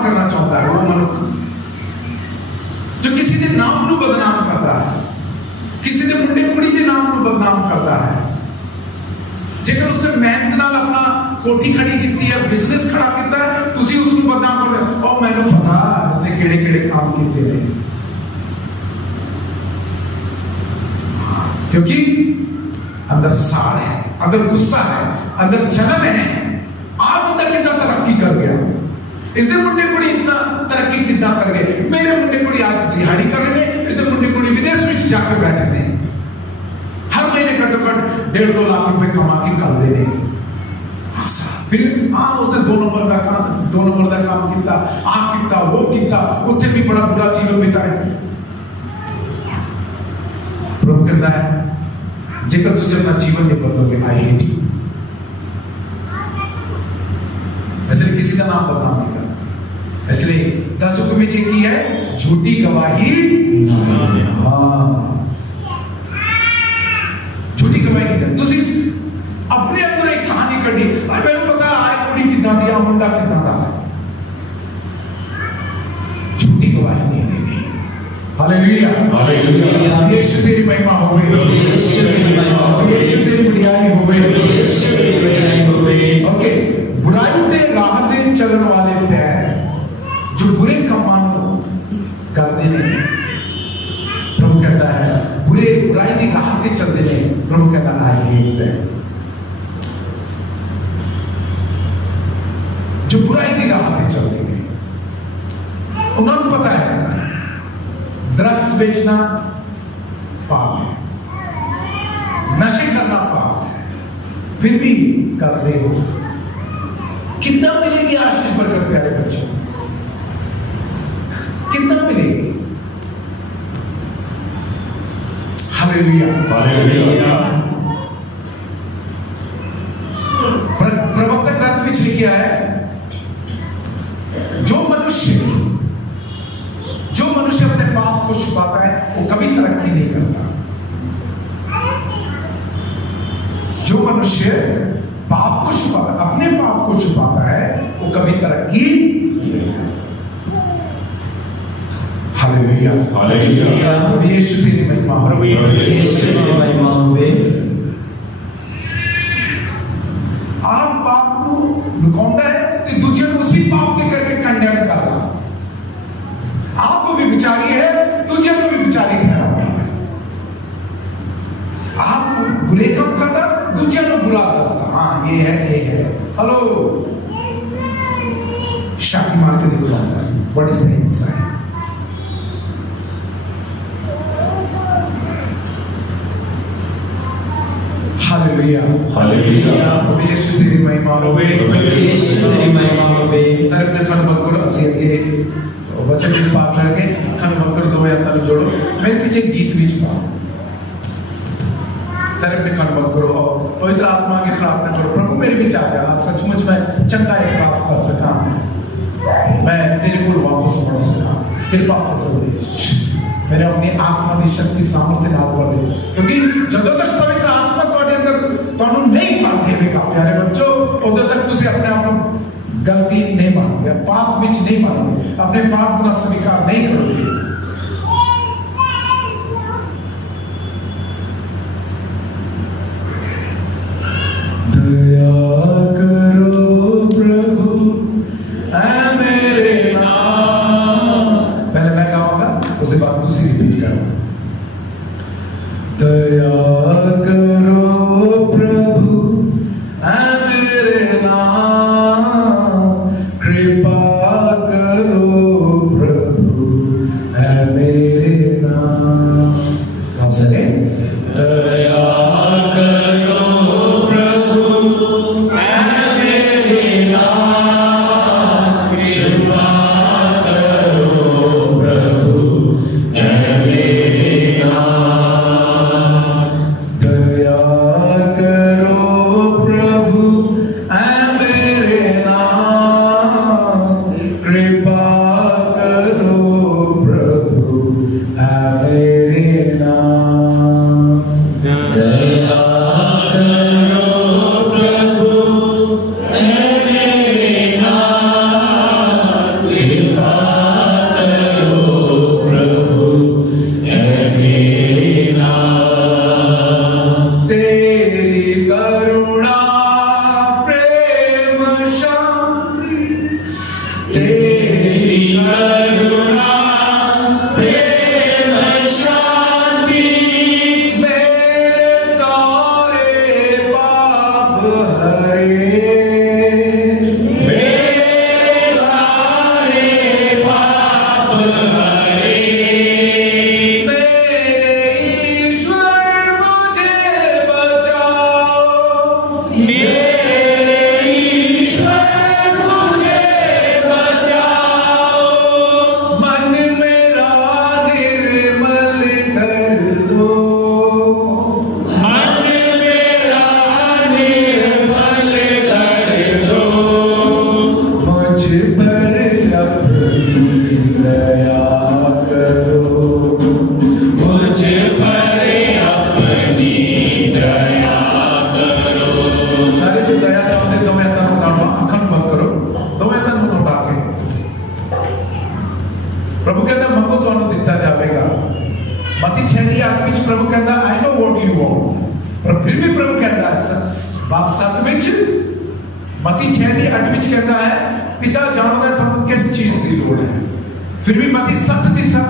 बर्बाद करना चाहता है वो मनुष्य जो किसी के नाम को बदनाम करता है, किसी के मुंडे कुड़ी के नाम को बदनाम करता है। जेकर उसने मेहनत नाल अपना कोठी खड़ी की है, बिजनेस खड़ा किया है, तुसी उसको बदनाम कर दे और मैंने पता उसने केड़े केड़े काम किए हैं, क्योंकि अंदर साड़ है, अंदर गुस्सा है, अंदर जलन है। आप अंदर कितना तरक्की कर गया, इसने मुंडे कुड़ी इतना तरक्की कितना कर गए, मेरे मुंडे कुड़ी आज दिहाड़ी कर रहे हैं, इसने मुंडे कुड़ी विदेश में जाकर बैठे हैं, हर महीने घट्टो घट 1.5-2 लाख रुपए कमा के कर दे रहे। फिर उसने 2 नंबर का काम किया, किया वो किया, उत्थे भी बड़ा बुरा जीवन बिताया। प्रभु कहता है जेकर तुझे अपना जीवन नहीं बदलोगे, आई हेट यू। इसलिए किसी का नाम बदनाम नहीं करना। इसलिए 10 हुक्म में की है झूठी गवाही, झूठी गवाही नहीं देना। तुझे अपने अंदर एक कहानी कढ़ी, अरे मैंने पता है कुड़ी कितना दिया, मुंडा कितना था, झूठी गवाही नहीं देनी। Hallelujah, hallelujah. यीशु तेरी महिमा हो गई, यीशु तेरी महिमा हो गई, यीशु तेरी बढ़ियाई हो गई, यीशु तेरी बढ़ियाई हो गई। ओके, बुराई दे राह दे चलन वाले पैर जो बुरे कमानों करते हैं, प्रभु कहता है बुराई की राह दे चलते हैं, प्रभु कहता है आई हेट दैम। जो बुराई की राह दे चलते हैं उन्होंने पता है ड्रग्स बेचना पाप है, नशे करना पाप है, फिर भी कर रहे हो। कितना मिलेगी आशीष बरकत प्यारे बच्चों, कितना मिलेगी? Hallelujah, hallelujah. प्रवक्ता ग्रंथ में लिखा है जो मनुष्य अपने पाप को छुपाता है वो कभी तरक्की नहीं करता। जो मनुष्य पाप को छुपाता, अपने पाप को छुपाता है, वो कभी तरक्की नहीं करता। Hallelujah, hallelujah. यीशु तेरी महिमा हो, यीशु तेरी महिमा हो। आप पाप को लुकाता है तो दूसरे को उसी पाप के करके कंडेम करता। आपको भी विचारी है, दूसरे को भी विचारी ठहराता है। आप बुरे काम करता, दूसरे को बुरा दसता, हाँ ये है। हेलो, शाकी मार के देखो what is the inside. Hallelujah, hallelujah. Yeshu तेरी महिमा होवे, यीशु तेरी महिमा होवे। सर अपने खन बंद करो, असी अगे वचन विच पाक लगे, खन बंद कर दो या तन जोड़ो, मेरे पीछे गीत विच पाओ। सर अपने खन बंद करो और पवित्र आत्मा की प्रार्थना करो, प्रभु मेरे बीच आ जा, सचमुच मैं चंगा एहसास कर सका, मैं तेरे को वापस पढ़ सका, कृपा फैसल दे, मैंने अपनी आत्मा की शक्ति सामर्थ्य नाल कर दे, क्योंकि जदों तक पवित्र आत्मा ਤੁਹਾਡੇ ਅੰਦਰ ਤੁਹਾਨੂੰ नहीं भर देगा प्यारे बच्चों, उदों तक तुझे अपने आप को गलती नहीं मानोगे, पाप विच नहीं मानोगे, अपने पाप का स्वीकार नहीं करोगे। दया करो प्रभु ऐ मेरे नाम, पहले मैं गाऊंगा उसके बाद तुसी रिपीट करो। दया करो प्रभु ऐ मेरे नाम, कृपा करो प्रभु ऐ तेरी करुणा प्रेम शांति मेरे सारे पाप हरे, मेरे सारे पाप हरे, मेरे ईश्वर मुझे बचाओ, मेरे ईश्वर मुझे बचाओ, मन मेरा निर्मल कर दो, मन मेरा निर्मल कर दो, मुझ पर अपनी दया करो, मुझ पर अपनी दया करो। सारे जो दया चाहते तो मैं अखंड मत करो, तो मैं तन उठा के प्रभु कहता मंगो तो दिता जाएगा। मती 6 8 ਵਿੱਚ प्रभु कहता I know what you want, पर फिर भी प्रभु कहता है बाप 7 ਵਿੱਚ मती 6 8 ਵਿੱਚ कहता है पिता जानता है तुम किस चीज की लोड़ है, फिर भी मती 7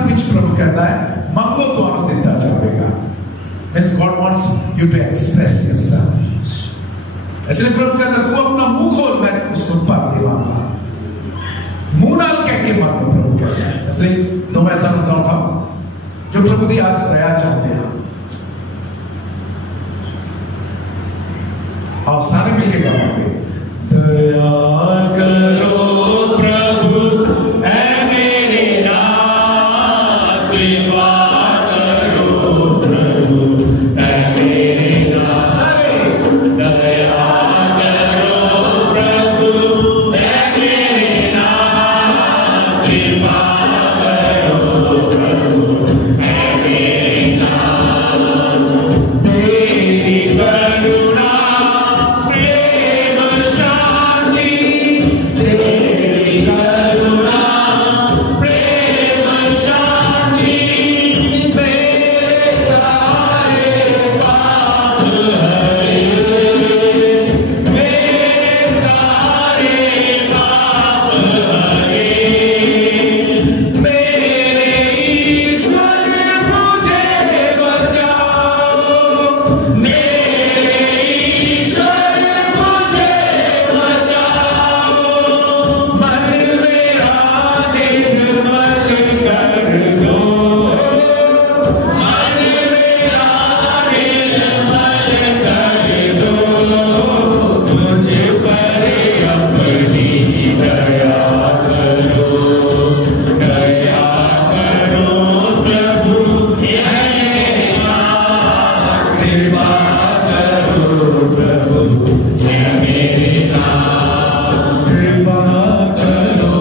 ਵਿੱਚ प्रभु कहता है मंगो तो दिता जाएगा। Yes, God wants you to express yourself. इसलिए प्रभु कहता तू अपना मुंह खोल, मैं उसको पर देवांगा। मुंह नाल कह के मांगो प्रभु कहता है। इसलिए तो मैं तन उठाऊंगा जो प्रभु दी आज दया चाहते हैं, और सारे मिलके गाएंगे दया करो प्रभु ऐ मेरे नाथ, कृपा करो प्रभु ऐ मेरे नाथ, दया करो प्रभु ऐ मेरे नाथ, कृपा करो प्रभु ऐ मेरे नाथ, तेरी करुणा प्रेम शांति, तेरी करुणा प्रेम शांति मेरे सारे पाप हरे, मेरे सारे पाप हरे, मेरे ईश्वर मुझे बचाओ, मेरे ईश्वर मुझे बचाओ, मन मेरा निर्मल कर दो, मन मेरा निर्मल कर दो, मुझ पर अपनी दया करो, दया करो प्रभु ऐ मेरे नाथ, कृपा करो प्रभु ऐ मेरे नाथ, कृपा करो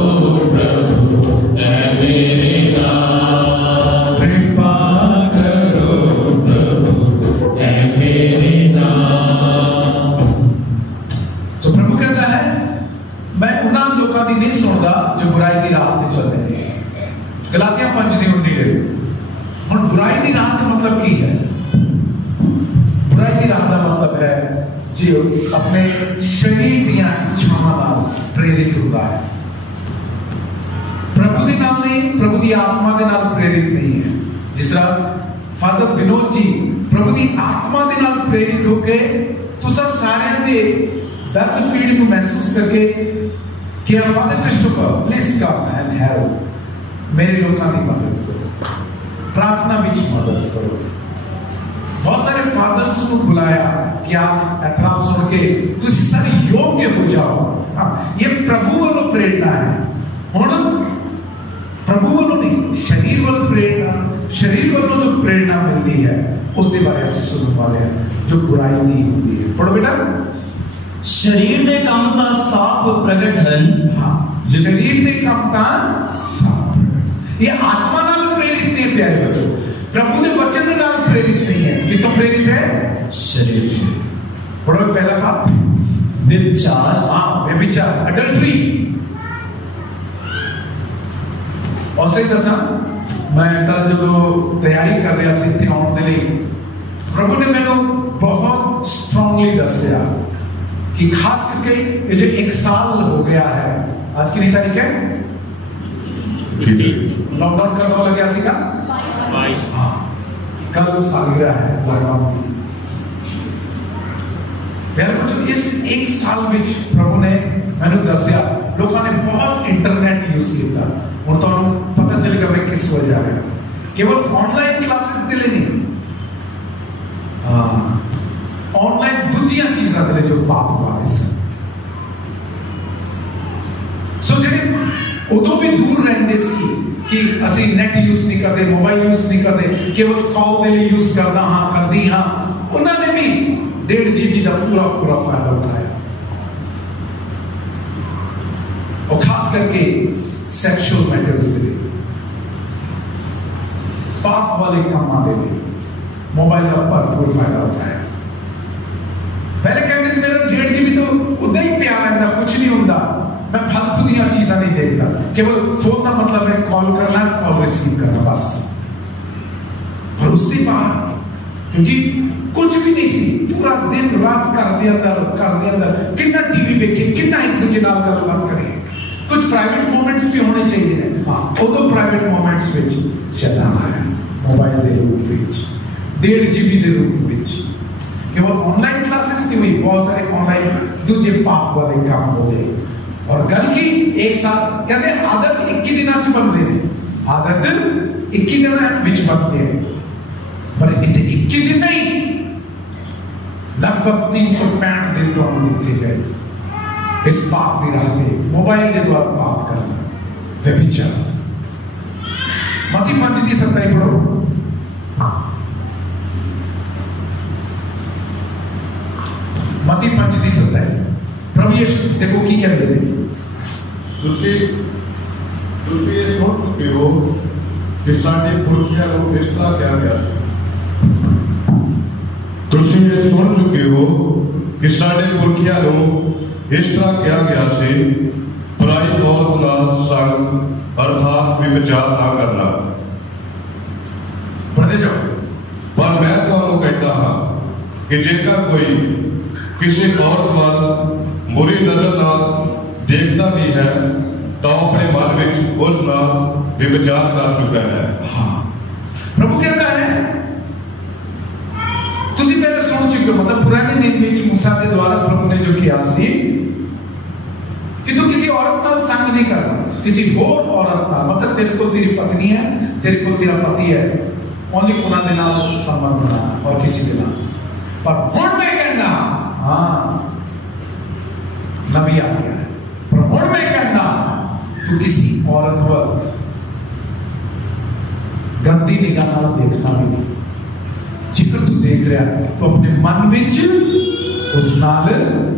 प्रभु ऐ मेरे नाथ, कृपा करो प्रभु ऐ मेरे नाथ। तो प्रभु कहता है मैं उन्होंने लोगों की नहीं सुनता जो बुराई की राह पे चलते हैं। गलातियां 5:19 हुण बुराई की राह का मतलब की है? बुराई की राह का मतलब है जो अपने शरीर दियां इच्छावां नाल प्रेरित होता है, प्रभु के नाम नहीं, प्रभु की आत्मा के नाल प्रेरित नहीं है। जिस तरह फादर विनोद जी प्रभु की आत्मा के नाल प्रेरित होके तुसा सारे ने दर्द पीड़ को महसूस करके कि father Christopher please come and help, मेरे लोगों की मदद करो, प्रार्थना विच मदद करो। बहुत सारे फादर्स को बुलाया कि आप एतराफ सुन के तुसी सारे योग्य हो जाओ। ये प्रभु वालों प्रेरणा है, हुण प्रभु वालों नहीं, शरीर वालों प्रेरणा, शरीर वालों जो प्रेरणा मिलती है उसके बारे में सुनने वाले हैं जो बुराई नहीं होती है। पढ़ो बेटा, शरीर दे काम ता साफ प्रगट हन। हाँ, शरीर दे काम ता साफ, ये आत्मा नाल प्रेरित नहीं प्यारे बच्चों, प्रभु ने वचन नाल प्रेरित नहीं है। कितों प्रेरित है? शरीर से। पढ़ो पहला पाप व्यभिचार, हाँ व्यभिचार, अडल्ट्री। और सही दसा मैं कल जो तैयारी कर रहा सी इत्थे आउण दे लई प्रभु ने मैनू बहुत स्ट्रांगली दसिया कि खास चुके, ये जो 1 साल हो गया है, आज कितनी तारीख है? लॉकडाउन कब हो गया सीधा? हाँ, कल सालगिरह है लॉकडाउन की। प्यारे बच्चों, इस 1 साल में प्रभु ने मैंने दसिया लोगों ने बहुत इंटरनेट यूज किया, और तो पता चलेगा मैं किस वजह है। केवल ऑनलाइन क्लासेस दिले नहीं, ऑनलाइन दूजिया चीजा दिले जो पाप वाले से। सो जेडे उदों भी दूर रहते सी कि असी नेट यूज नहीं करते, मोबाइल यूज नहीं करते, केवल कॉल दे लिए यूज करना, हाँ कर दी, हाँ, उन्होंने भी 1.5 GB का पूरा फायदा उठाया। और खास करके सेक्सुअल मैटर्स दे, पाप वाले कामा दे मोबाइल का भरपूर फायदा उठाया। पहले कहते थे मेरा 1.5 GB तो उदा ही प्यार रहता, कुछ नहीं होता, मैं फालतू दी चीजा नहीं देखता, केवल फोन का मतलब है कॉल करना और रिसीव करना बस। और उसके बाद क्योंकि कुछ भी नहीं सी, पूरा दिन रात कर दे अंदर कितना टीवी देखे, कितना एक दूसरे नाल गलबात करिए। कुछ प्राइवेट मोमेंट्स भी होने चाहिए, हाँ, वो प्राइवेट मोमेंट्स विच चलाना है मोबाइल के रूप में 1.5 GB के रूप में। केवल ऑनलाइन क्लासेस नहीं हुई, बहुत सारे ऑनलाइन दूसरे पाप वाले काम हो गए। और गल की 1 साल कहते आदत 21 दिनों च बनते हैं, आदत 21 दिन विच बनते हैं, पर इतने 21 दिन नहीं, लगभग 365 दिन तो हम दिते गए इस पाप की राह पे, मोबाइल के द्वारा पाप करना, व्यभिचार। मत्ती 5 की 27 पढ़ो। मत्ती 5 की 27 प्रभु यीशु देखो की कहते हैं, ਤੁਸੀਂ ਇਹ ਸੁਣ ਚੁੱਕੇ ਹੋ ਕਿ ਸਾਡੇ ਪੁਰਖਿਆਂ ਨੂੰ ਇਸ ਤਰ੍ਹਾਂ ਕਿਹਾ ਗਿਆ ਸੀ। ਤੁਸੀਂ ਇਹ ਸੁਣ ਚੁੱਕੇ ਹੋ ਕਿ ਸਾਡੇ ਪੁਰਖਿਆਂ ਨੂੰ ਇਸ ਤਰ੍ਹਾਂ ਕਿਹਾ ਗਿਆ ਸੀ, ਪਰਾਈ ਔਰਤ ਨਾਲ ਸੰਗ ਅਰਥਾਤ ਵਿਚਾਰ ਨਾ ਕਰਨਾ। ਪੜ੍ਹਦੇ ਜਾਓ। ਪਰ ਮੈਂ ਤੁਹਾਨੂੰ ਕਹਿੰਦਾ ਹਾਂ ਕਿ ਜੇਕਰ ਕੋਈ ਕਿਸੇ ਔਰਤ ਵੱਲ बुरी नजर नाल देखता भी है तो अपने मन में उस नाल विचार कर चुका है। हाँ, प्रभु कहता है तुसी पहले सुन चुके हो, मतलब पुराने नियम में मूसा के द्वारा प्रभु ने जो किया सी कि तू किसी औरत नाल संग नहीं करना, किसी और औरत नाल, मतलब तेरे को तेरी पत्नी है, तेरे को तेरा पति है, ओनली उन्हां दे नाल संबंध बनाना और किसी के नाल। पर हुण मैं कहना, हाँ नबी आ गया है, पर हुण मैं कहना तू किसी औरत पर गंदी निगाह नाल देखना भी नहीं। जिक्र तू देख रहा है तो अपने मन में उस नाल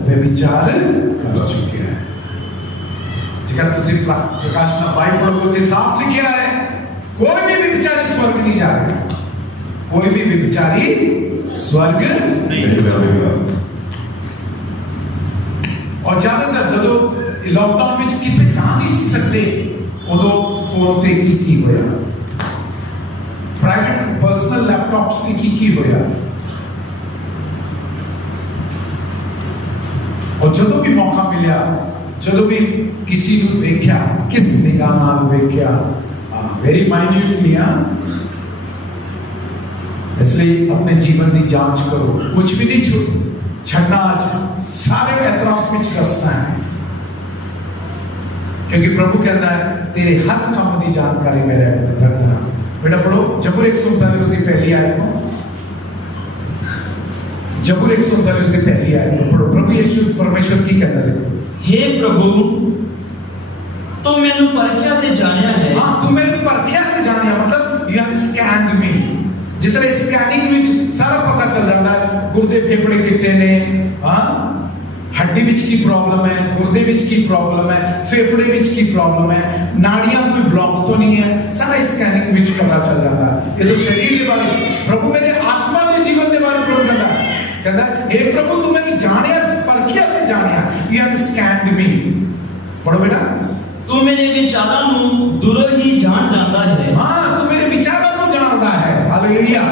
व्यभिचार कर चुके हैं। जिक्र तुझे प्रकाश ना बाइबल को साफ लिखा है, कोई भी व्यभिचारी स्वर्ग नहीं जाएगा, कोई भी व्यभिचारी स्वर्ग नहीं जाएगा। और ज्यादातर जो लॉकडाउन में कितने जा नहीं सी सकते, उदो फोन ते की होया, प्राइवेट पर्सनल लैपटॉप्स की होया। और जो भी मौका मिला, जो भी किसी को देखा, किस निगाह नाल देखा, वेरी माइन्यूट लिया। इसलिए अपने जीवन की जांच करो, कुछ भी नहीं छड़ना, सारे एतराफ में रसना है, क्योंकि प्रभु कहता है तेरे हर काम की जानकारी मेरे रखना। बेटा पढ़ो जबूर 139 उसकी पहली आयत को, जबूर 139 उसकी पहली आयत को पढ़ो। प्रभु यीशु परमेश्वर की कहना है, हे प्रभु तू मैनू परखिया ते जानिया है। हाँ, तू मैनू परखिया ते जानिया, मतलब यू हैव स्कैन्ड मी। जिस तरह स्कैनिंग में सारा पता चल जाता है, गुर्दे फेफड़े कितने ने, हाँ, हड्डी विच की प्रॉब्लम है, गुर्दे विच की प्रॉब्लम है, फेफड़े विच की प्रॉब्लम है, नाड़ियां कोई ब्लॉक तो नहीं है, सारा स्कैनिंग विच पता चल जाता है। ये तो शरीर के बारे, प्रभु मेरे आत्मा के जीवन के बारे प्रभु कहता है हे प्रभु तू मैंने जानिया, परखिया ते जानिया, यू हैव स्कैन्ड मी। पढ़ो बेटा, तू मेरे विचारां नू दूरों ही जान जाता है। हाँ, तू मेरे विचारां नू जानता है। हालेलुया,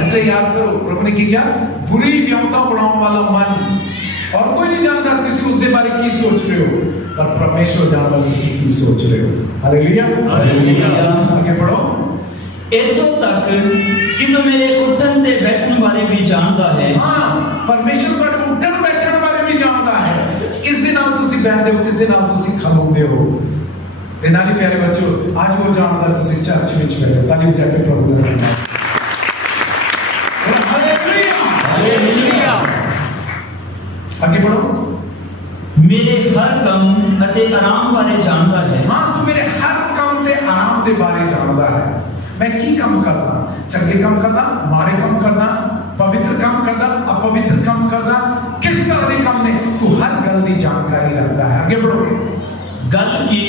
इसलिए याद करो प्रभु ने क्या, बुरी व्यवस्था बढ़ाने वाला मन और कोई नहीं जानता। उसके बारे की सोच रहे हो, पर परमेश्वर जानता तुसी की सोच रहे हो। हालेलुया। आगे पढ़ो। इतों तक कि तो मेरे उठन ते बैठन बारे भी जानता है। हाँ, परमेश्वर तुहाडे उठन बैठन बारे भी जानता है। किस दिन नाल तुसी बैठदे हो, किस दिन नाल तुसी खलोंदे हो। ते नाली प्यारे बच्चों, आज वो जानता तुसी चर्च विच बैठे, ताली जाके प्रभु दा धन्यवाद। आगे बढ़ो। मेरे हर काम अते आराम बारे जानता है। हाँ, तू मेरे हर काम ते आराम दे बारे जानता है। मैं की काम करदा, चंगे काम करदा, माड़े काम करदा, पवित्र काम करदा, अपवित्र काम करदा, किस तरह दे काम ने तू हर गल दी जानकारी रखता है। आगे बढ़ो। गल की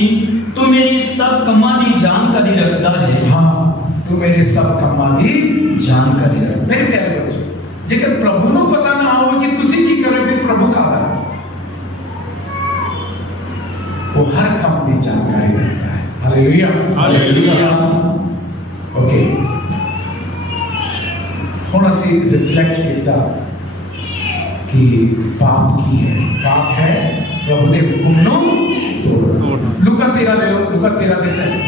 तू मेरी सब कमां दी जानकारी रखता है। हाँ, तू मेरे सब कमां दी जानकारी रखता। मेरे प्यारे बच्चों, जेकर प्रभु को पता ना हो कि तुसी की कर रहे हो, फिर प्रभु का है वो हर काम की जानकारी रखता है। हालेलुया। हालेलुया। ओके, हुण असीं रिफ्लेक्ट किया कि पाप की है। पाप है प्रभु के हुक्म नूं तोड़ना। लूका 13 ले लो, लूका 13 देता है।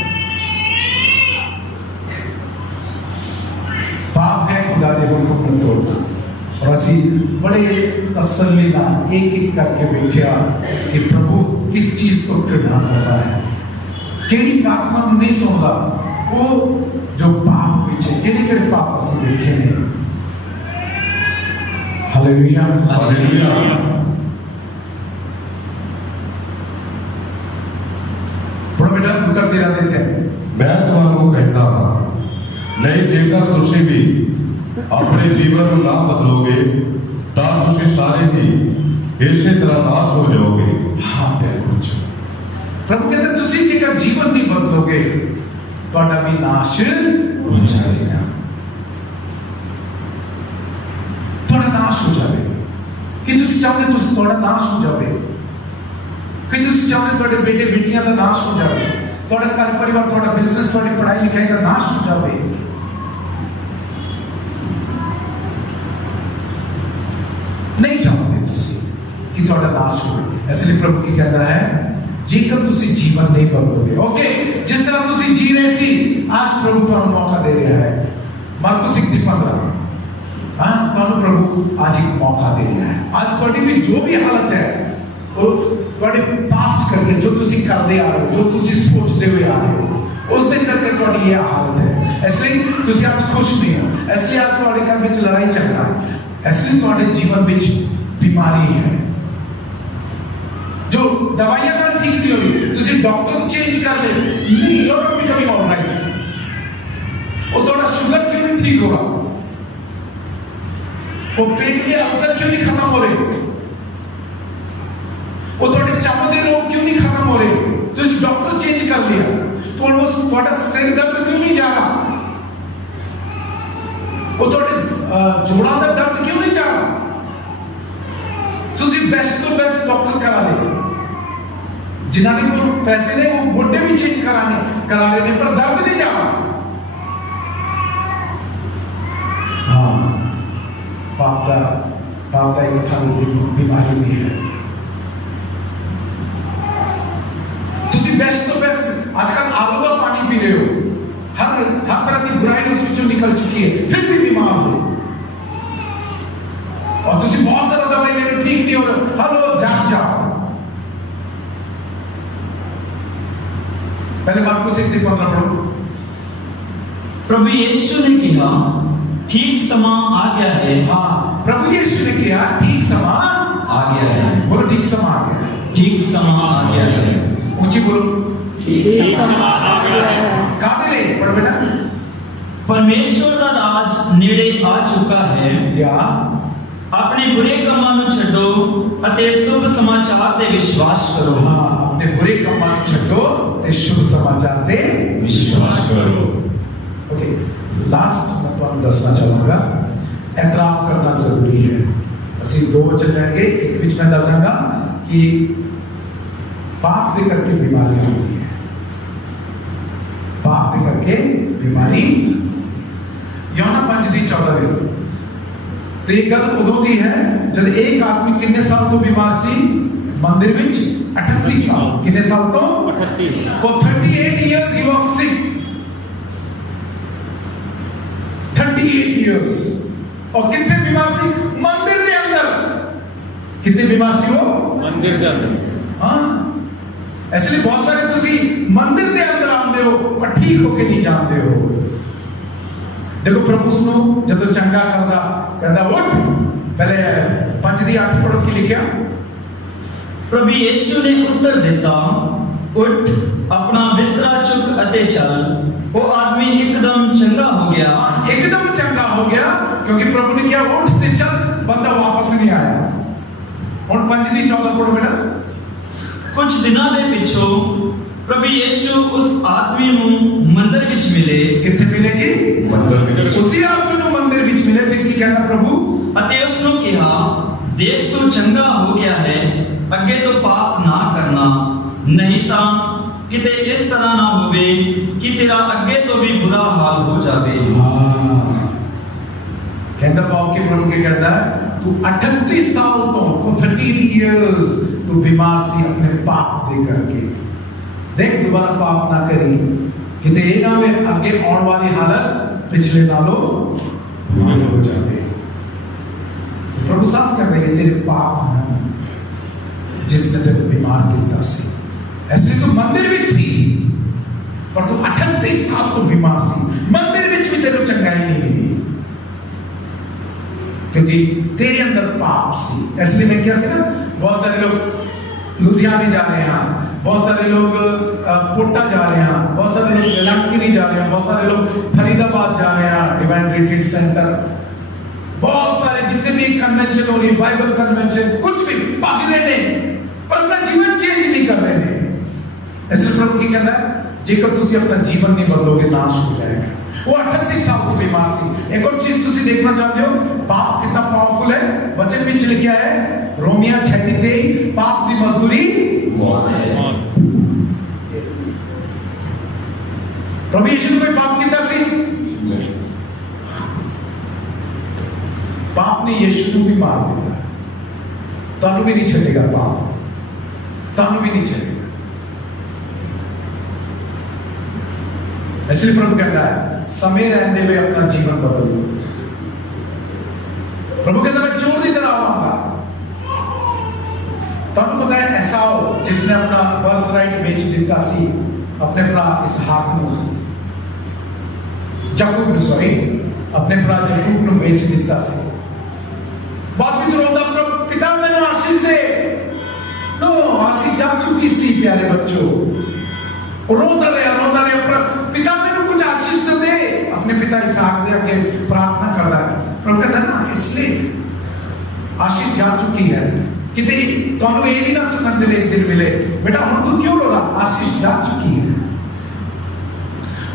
पाप है खुदा के हुक्म नूं तोड़ना। और असी बड़े तसल्ली ना एक एक करके देखा कि प्रभु किस चीज को घृणा करता है, केड़ी प्रार्थना नहीं सुनता, वो जो पाप विच केड़े पाप असी देखे ने। हालेलुया। हालेलुया। पढ़ो बेटा, लूका 13 देते हैं। मैं तुहानू कहता हां, नहीं जेकर तुसी भी अपने जीवन को ना बदलोगे तां तुसी सारे ही इसी तरह नाश हो जाओगे। हाँ प्यारे बच्चों, प्रभु कहते तुसी जेकर जीवन नहीं बदलोगे ਤੁਹਾਡਾ भी नाश हो जाएगा। ਤੁਹਾਡਾ नाश हो जाएगा। कि तुसी चाहते ਤੁਹਾਡਾ नाश हो जाए, कि तुसी चाहते ਤੁਹਾਡੇ बेटे बेटियां ਦਾ नाश हो जाए, ਤੁਹਾਡਾ घर परिवार, ਤੁਹਾਡਾ बिजनेस, ਤੁਹਾਡੀ पढ़ाई लिखाई ਦਾ नाश हो जाए। नहीं चाहते तुसी कि ਤੁਹਾਡਾ नाश हो। इसलिए प्रभु की कहता है जेकर तुसी जीवन नहीं बदलोगे। ओके, जिस तरह तुसी जी रहे सी, आज प्रभु तुहानू मौका दे रहा है। मार्कुस 1:15, हाँ, तुहानू प्रभु आज एक मौका दे रहा है। आज तुहाडी भी जो भी हालत है, वो तुहाडे पास्ट करके जो तुसी करदे आ रहे हो, जो तुसी सोचते हुए आ रहे हो, उस दिन करके तुहाडी ये हालत है। इसलिए तुसी आज खुश नहीं हो, इसलिए आज तुहाडे घर में लड़ाई चल रहा है, इसलिए तुहाडे जीवन में बीमारी है जो दवाइयां नाल ठीक नहीं हो रही। तुसी डॉक्टर चेंज कर ले, नहीं, you are not becoming alright. वो थोड़ा शुगर क्यों नहीं ठीक हो रहा, वो पेट के अल्सर क्यों नहीं खत्म हो रहे, वो थोड़े चम के रोग क्यों नहीं खत्म हो रहे। तुसी डॉक्टर चेंज कर लिया, तो थोड़ा सिर दर्द क्यों नहीं जा रहा, वो थोड़े जोड़ों का दर्द क्यों नहीं जा रहा। तुसी बेस्ट तो बेस्ट डॉक्टर करा ले, जिन्होंने को पैसे ने वो मोटे भी चेंज करा रहे ने, पर दर्द नहीं जा रहा। हाँ, पाप का एक बीमारी भी है। तुसी बेस्ट तो बेस्ट आजकल आलू का पानी पी रहे हो, हर तरह की बुराई उस विचों निकल चुकी है, फिर भी बीमार हो। और तुसी बहुत सारा दवाई ले रहे हो, ठीक नहीं हो रहा, हलो जाग जाओ। पहले मार्कुस 1:15 पढ़ो। प्रभु यीशु ने कहा, ठीक समा आ गया है। हाँ, प्रभु यीशु ने कहा ठीक समा आ गया है। बोलो ठीक समा आ गया है। ठीक समा आ गया है। ऊंची बोलो, ठीक समा आ गया है। कादे रे पढ़ बेटा। परमेश्वर का राज नेड़े आ चुका है। या अपने बुरे कामां नूं छड्डो अते शुभ समाचार ते विश्वास करो। हाँ, अपने बुरे कामां नूं छड्डो ते शुभ समाचार ते विश्वास करो। ओके, लास्ट मैं तुहानू दसना चाहूंगा, एतराफ करना जरूरी है। ਅਸੀਂ दो वचन लेंगे, एक विच मैं दसांगा कि पाप दे करके बीमारी होती है, पाप दे करके बीमारी। यूहन्ना 5:14 तो ये गल उदों दी है जब एक आदमी कितने साल तो बीमार सी, मंदिर विच 38 साल। कितने साल तो? 38। For 38 years he was sick. 38 years। और कितने बीमार सी? मंदिर के अंदर। कितने बीमार सी वो? मंदिर के अंदर। हाँ, इसलिए बहुत सारे तुसी मंदिर के अंदर आते हो पर ठीक होके नहीं जानते हो। देखो प्रभु सुनो, जब तो चंगा करदा कहता उठ, पहले 5:8 पढ़ो की लिखा। प्रभु यीशु ने उत्तर दिता, उठ, अपना बिस्तरा चुक अते चल। वो आदमी एकदम चंगा हो गया। एकदम चंगा हो गया क्योंकि प्रभु ने क्या, उठ ते चल, बंदा वापस नहीं आया। और 5:14 पढ़ो बेटा। कुछ दिनों के पिछो प्रभु यीशु उस आदमी ਨੂੰ ਮੰਦਰ ਵਿੱਚ ਮਿਲੇ। कितने मिले जी? मंदिर में। उसी आदमी ਨੂੰ मंदिर ਵਿੱਚ मिले। फिर की कहता प्रभु, ਅਤੇ ਉਸ ਨੂੰ ਕਿਹਾ, ਦੇਖ ਤੂੰ ਚੰਗਾ ਹੋ ਗਿਆ ਹੈ, ਅੱਗੇ ਤੋਂ ਪਾਪ ਨਾ ਕਰਨਾ, ਨਹੀਂ ਤਾਂ ਕਿਤੇ ਇਸ ਤਰ੍ਹਾਂ ਨਾ ਹੋਵੇ ਕਿ ਤੇਰਾ ਅੱਗੇ ਤੋਂ ਵੀ ਬੁਰਾ ਹਾਲ ਹੋ ਜਾਵੇ। कहता बाप के प्रभु के कहता है, तू 38 साल तो for 30 years तू बीमार सी अपने पाप दे करके। देख दोबारा पाप ना करी किते ये ना वे आगे आने वाली हालत पिछले नालों बुरी हो जाए। प्रभु साफ कर रहे तेरे पाप हैं जिसने तेरे बीमार किया सी। ऐसे तू मंदिर विच सी पर तू 38 साल तो बीमार सी, मंदिर विच भी तेरे चंगाई नहीं मिली क्योंकि तेरे अंदर पाप सी। इसलिए मैं क्या सी ना, बहुत सारे लोग लुधियाना जा रहे हैं, बहुत सारे लोग कोटा जा रहे हैं, बहुत सारे लोग वेलांकिनी जा रहे हैं, बहुत सारे लोग फरीदाबाद जा रहे हैं, डिवाइन रिट्रीट सेंटर, बहुत सारे जितने भी कन्वेंशन हो रही, बाइबल कन्वेंशन, कुछ भी भज रहे ने पर अपना जीवन चेंज नहीं कर रहे ने। इसलिए प्रभु की कहता है, जेकर तुसी अपना जीवन नहीं बदलोगे नाश हो जाएगा। वो 38 साल की बीमार सी। एक और चीज तुसी देखना चाहते हो, पाप कितना पावरफुल है। वचन में लिखा है रोमिया 6:23, पाप की मजदूरी मौत है। प्रभु यीशु ने पाप किया सी? पाप ने यीशु को भी मार दिया। तानू भी नहीं चलेगा पाप, तानू भी नहीं चलेगा। इसलिए प्रभु कहता है, समय रहने में अपना जीवन बदलो। प्रभु कहता है, मैं चोर की तरह आऊंगा। तानू पता है ऐसा हो जिसने अपना बर्थ राइट बेच दिता सी अपने भरा इसहाक को, याकूब ने, सॉरी, अपने भरा याकूब को बेच दिता सी। बाद में रोंदा, प्रभु पिता मैंने आशीष दे। नो, आशीष जा चुकी सी प्यारे बच्चों। रोंदा रहे पर पिता मैंने कुछ आशीष तो दे। अपने पिता इसहाक दे आके प्रार्थना कर रहा है। प्रभु कहता है ना, इसलिए आशीष जा चुकी है। किते तुहानू ये भी ना सुनन दे एक दिन मिले, बेटा हुण तू क्यों रो रहा, आशीष जा चुकी है।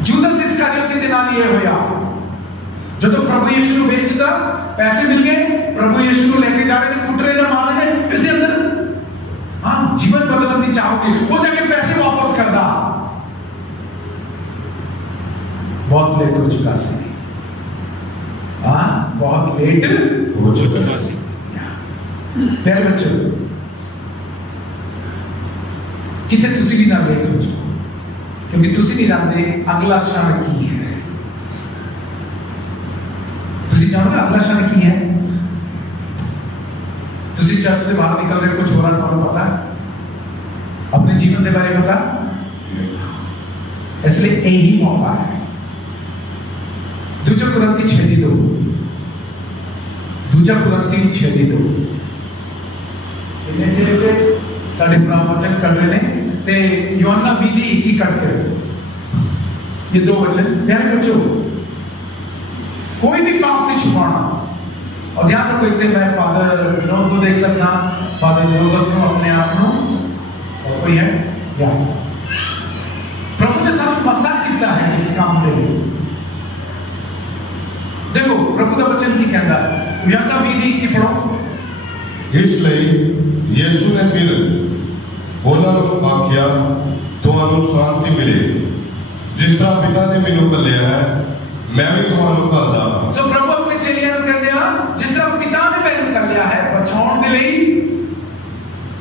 जूदस इस्करियोती दे नाल ये होया, जो तो प्रभु यीशु को बेचदा, पैसे मिल गए, प्रभु यीशु को लेके जा रहे ने, कुट रहे ने, मार रहे ने, इसके अंदर हाँ जीवन बदलने की चाह होगी, वो जाके पैसे वापस कर दा। बहुत लेट हो चुका सी। हाँ, बहुत लेट हो चुका सी। प्यारे बच्चों, कितने तुसी भी ना लेट हो जाओ, क्योंकि तुसी नहीं जानते अगला क्षण की है। तुसी जानो अगला क्षण की है। तुसी चर्च से बाहर निकल रहे, कुछ हो रहा तो पता है, अपने जीवन के बारे में पता, इसलिए यही मौका है। दूजा कुरंती 6:2, दूजा कुरंती 6:2। साढ़े वचन कर रहे हैं ते यूहन्ना 20:21 कट कर, ये दो वचन। प्यारे बच्चों, कोई भी पाप नहीं छुपाना। और ध्यान रखो, इतने मैं फादर विनोद को देख सकता, फादर जोसेफ को अपने आप को, और कोई है या प्रभु ने सब मसा किया है इस काम में। देखो प्रभु का वचन की कहता है, यूहन्ना 20:21 पढ़ो। इसलिए यीशु ने फिर बोला, आख्या तुहानू शांति मिले, जिस तरह पिता ने मैनू घल्लिया है मैं भी तुहानू घल्दा। सो प्रभु अपने चेलियां को कहते हैं, जिस तरह पिता ने मैनू घल्लिया है बचाने के लिए,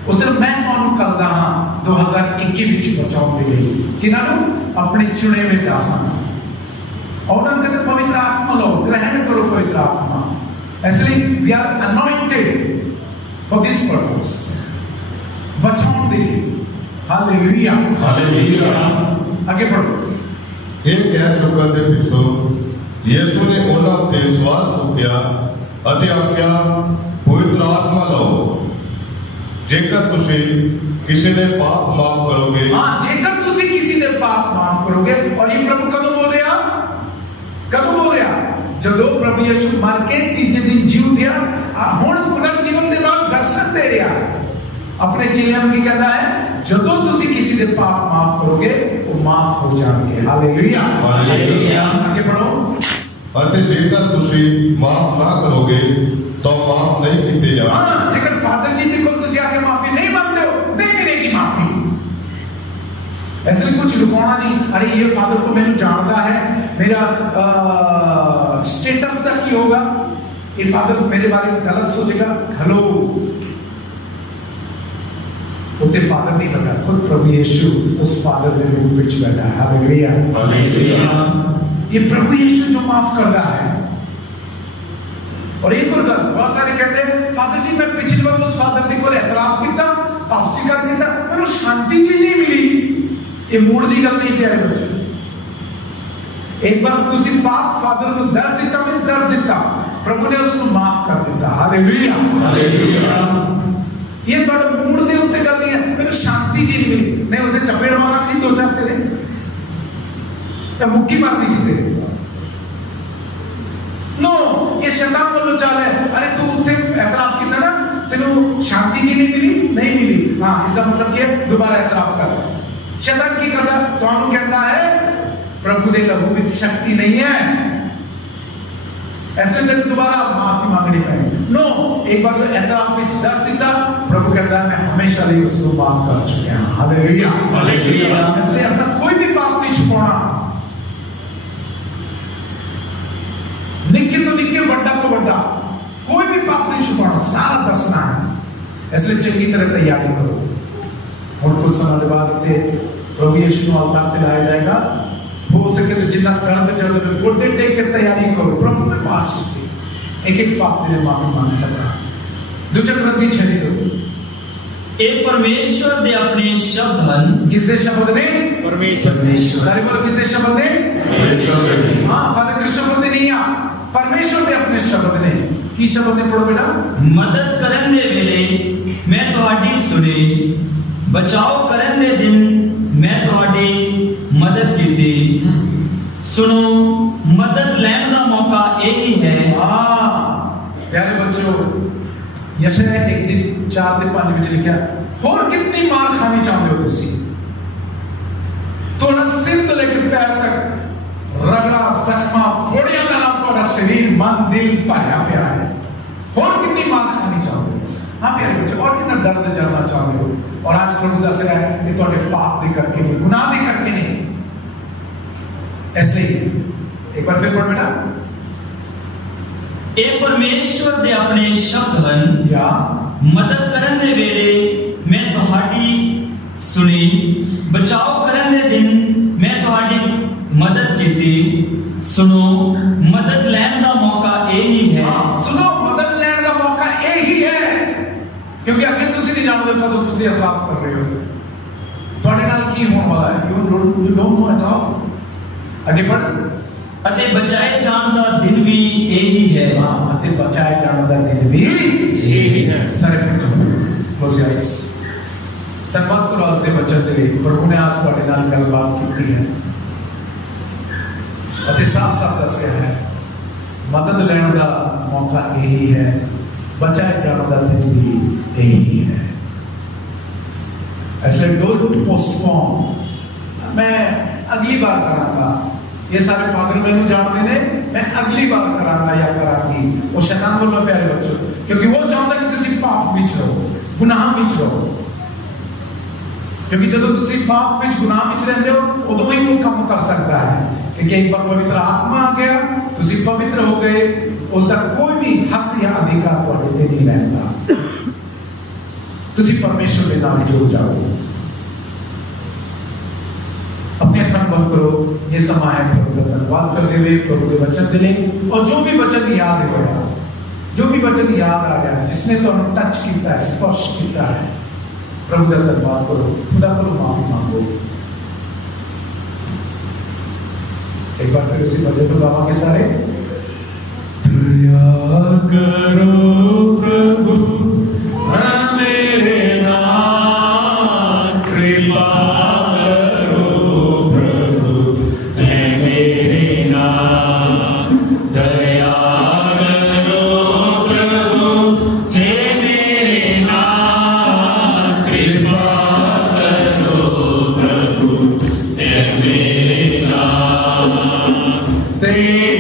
उस दिन मैं ਤੁਹਾਨੂੰ ਕੱਲਦਾ ਹਾਂ 2021 ਵਿੱਚ ਬਚਾਉਣ ਦੇ ਲਈ ਕਿਹਨਾਂ ਨੂੰ ਆਪਣੇ ਚੁਣੇ ਹੋਏ ਦਾਸਾਂ ਨੂੰ ਉਹਨਾਂ ਨੂੰ ਕਹਿੰਦੇ ਪਵਿੱਤਰ ਆਤਮਾ ਲਓ ਗ੍ਰਹਿਣ ਕਰੋ ਪਵਿੱਤਰ ਆਤਮਾ ਇਸ ਲਈ we are anointed for this purpose बचाने के लिए हालेलुया हालेलुया आगे बढ़ो ये कह चुका दे पिछो यीशु ने ਉਹਨਾਂ ਤੇ ਸਵਾਲ ਚੁੱਕਿਆ ਅਤੇ ਆਖਿਆ ਪਵਿੱਤਰ ਆਤਮਾ ਲਓ ਜੇਕਰ ਤੁਸੀਂ ਕਿਸੇ ਦੇ ਪਾਪ ਮਾਫ करोगे हाँ जेकर ਤੁਸੀਂ किसी ਦੇ पाप माफ करोगे और ये प्रभु कਦੋਂ बोल ਰਿਹਾ ਜਦੋਂ प्रभु यीशु मर के तीजे दिन जी उठਿਆ ਹੁਣ ਪੁਨਰ ਜੀਵਨ ਦੇ ਬਾਅਦ ਦਰਸ਼ਨ ਦੇ ਰਿਹਾ अपने चेलियां की कहता है जदों तुसी किसी दे पाप माफ करोगे वो माफ हो जाएंगे हालेलुया हालेलुया आगे बढ़ो ਅਤੇ ਜੇਕਰ ਤੁਸੀਂ ਮਾਫ ਨਾ ਕਰੋਗੇ तो माफ नहीं किए जाएंगे हां जेकर फादर जी देखो तुसी आके माफी नहीं मांगते हो नहीं मिलेगी माफी ऐसे कुछ लुकाना नहीं अरे ये फादर तो मैंने जानता है मेरा स्टेटस तक ही होगा ये फादर मेरे बारे में गलत सोचेगा हेलो उते फादर नहीं बैठा खुद प्रभु यीशु उस फादर के रूप में बैठा है हालेलुया हालेलुया ये प्रभु यीशु जो माफ करता है और एक और गल बहुत सारे कहते हैं फादर जी मैं पिछली बार उस फादर जी को एतराफ किया पाप स्वीकार किया पर शांति जी नहीं मिली ये मूड की गल नहीं प्यारे बच्चों एक बार तुसी पाप फादर को दर्द दिता मैं दर्द दिता प्रभु ने उसको माफ कर दिया हालेलुया हालेलुया ये थोड़ा मूड दे उत्ते गल नहीं है मेरे शांति जी नहीं मिली नहीं उसे चपेड़ मारना सी दो चार तेरे या मुक्की मारनी सी तेरे नो ये शैतान वालों चाल है अरे तू उत्ते एतराफ कितना ना तेनू शांति जी नहीं मिली हाँ इसका मतलब क्या दोबारा एतराफ कर शैतान की करता तुहानू कहता है प्रभु दे लहू विच शक्ति नहीं है ऐसे जब दोबारा माफी मांगनी पड़ेगी नो एक बार जो एतराफ विच दस दिता प्रभु कहता है मैं हमेशा लिए उसको माफ कर चुका हूं हालेलुया हालेलुया इसलिए अपना कोई भी पाप नहीं छुपाना निक्के तो निक्के बड़ा तो बड़ा कोई भी पाप नहीं छुपाना सारा दसना है इसलिए चंगी तरह तैयारी करो और कुछ समय बाद प्रभु यीशु को अवतार पे लाया जाएगा हो सके तो जितना दर्द जर्द में गोडे टेक के तैयारी करो प्रभु में आशीष दे एक एक पाप के लिए माफी मांग सकता दूसरे ग्रंथी छली दो ए परमेश्वर दे अपने शब्द हन किसने शब्द ने परमेश्वर सारे बोलो किसने शब्द ने हां फादर क्रिस्टोफर ने नहीं आ परमेश्वर दे अपने शब्द ने की शब्द ने पढ़ो बेटा मदद करन दे वेले मैं तोहाडी सुने बचाव करन दे दिन मैं तोहाडी मदद कीती सुनो मदद लेने का मौका यही है प्यारे बच्चों यशायाह एक दिन 4:5 में लिखा और कितनी मार खानी चाहते हो तुसी थोड़ा सिर तो लेकर पैर तक रगड़ा जख्मा फोड़िया का नाम थोड़ा शरीर मन दिल भरया पिया है और कितनी मार खानी चाहते हो हाँ प्यारे बच्चों और कितना दर्द जानना चाहते हो और आज प्रभु दस रहा है कि थोड़े पाप दे करके नहीं गुनाह दे करके नहीं ऐसे ही एक बार फिर पढ़ बेटा ए परमेश्वर दे अपने शब्द हन या मदद करन दे वेले मैं तोहाडी सुनी बचाव करन दे दिन मैं तोहाडी मदद कीती सुनो मदद लेने का मौका यही है सुनो मदद लेने का मौका यही है क्योंकि अगर तुसी नहीं जानते कदों तुसी इतराफ कर रहे हो ਤੁਹਾਡੇ ਨਾਲ ਕੀ ਹੋਣ ਵਾਲਾ ਹੈ you don't know at all ਅੱਗੇ ਪੜ੍ਹ ਅਤੇ ਬਚਾਏ ਜਾਣ ਦਾ ਦਿਨ ਵੀ ਇਹੀ ਹੈ ਹਾਂ ਅਤੇ ਬਚਾਏ ਜਾਣ ਦਾ ਦਿਨ ਵੀ ਇਹੀ ਹੈ ਸਾਰੇ ਕਲੋਜ਼ ਯੂਰ ਆਈਜ਼ ਧੰਨਵਾਦ ਕਰੋ ਅੱਜ ਦੇ ਬੱਚਿਆਂ ਦੇ ਲਈ ਪ੍ਰਭੂ ਨੇ ਅੱਜ ਤੁਹਾਡੇ ਨਾਲ ਗੱਲਬਾਤ ਕੀਤੀ ਹੈ ਅਤੇ ਸਾਫ਼ ਦੱਸਿਆ ਹੈ ਮਦਦ ਲੈਣ ਦਾ ਮੌਕਾ ਇਹੀ ਹੈ बचाए जाने का दिन भी यही है ऐसे डोंट पोस्टपोन मैं अगली बार करांगा ये सारे फादर मैंने जानते ने मैं अगली बार करांगा या करांगी वो शैतान बोल रहा प्यारे बच्चों क्योंकि वो चाहता है कि तुसी पाप विच रहो गुनाह विच रहो क्योंकि जब तुसी पाप विच गुनाह विच रहते हो उदों ही वो काम कर सकता है क्योंकि एक बार पवित्र आत्मा आ गया तुसी पवित्र हो गए उसका कोई भी हक या अधिकार ਤੁਹਾਡੇ ਤੇ ਨਹੀਂ ਰਹਿੰਦਾ ਤੁਸੀਂ ਪਰਮੇਸ਼ਰ ਦੇ ਨਾਲ ਜੁੜ ਜਾਓ। अपने अखंड बंद करो। ये समय है प्रभु का धन्यवाद करते हुए प्रभु के वचन दिले, और जो भी वचन याद होया, जो भी वचन याद आ गया, जिसने तो टच किया, स्पर्श किया है, प्रभु का धन्यवाद करो, खुदा करो, माफी मांगो। एक बार फिर उसी वचन को गावांगे सारे। दया करो प्रभु मेरे नाम, कृपा They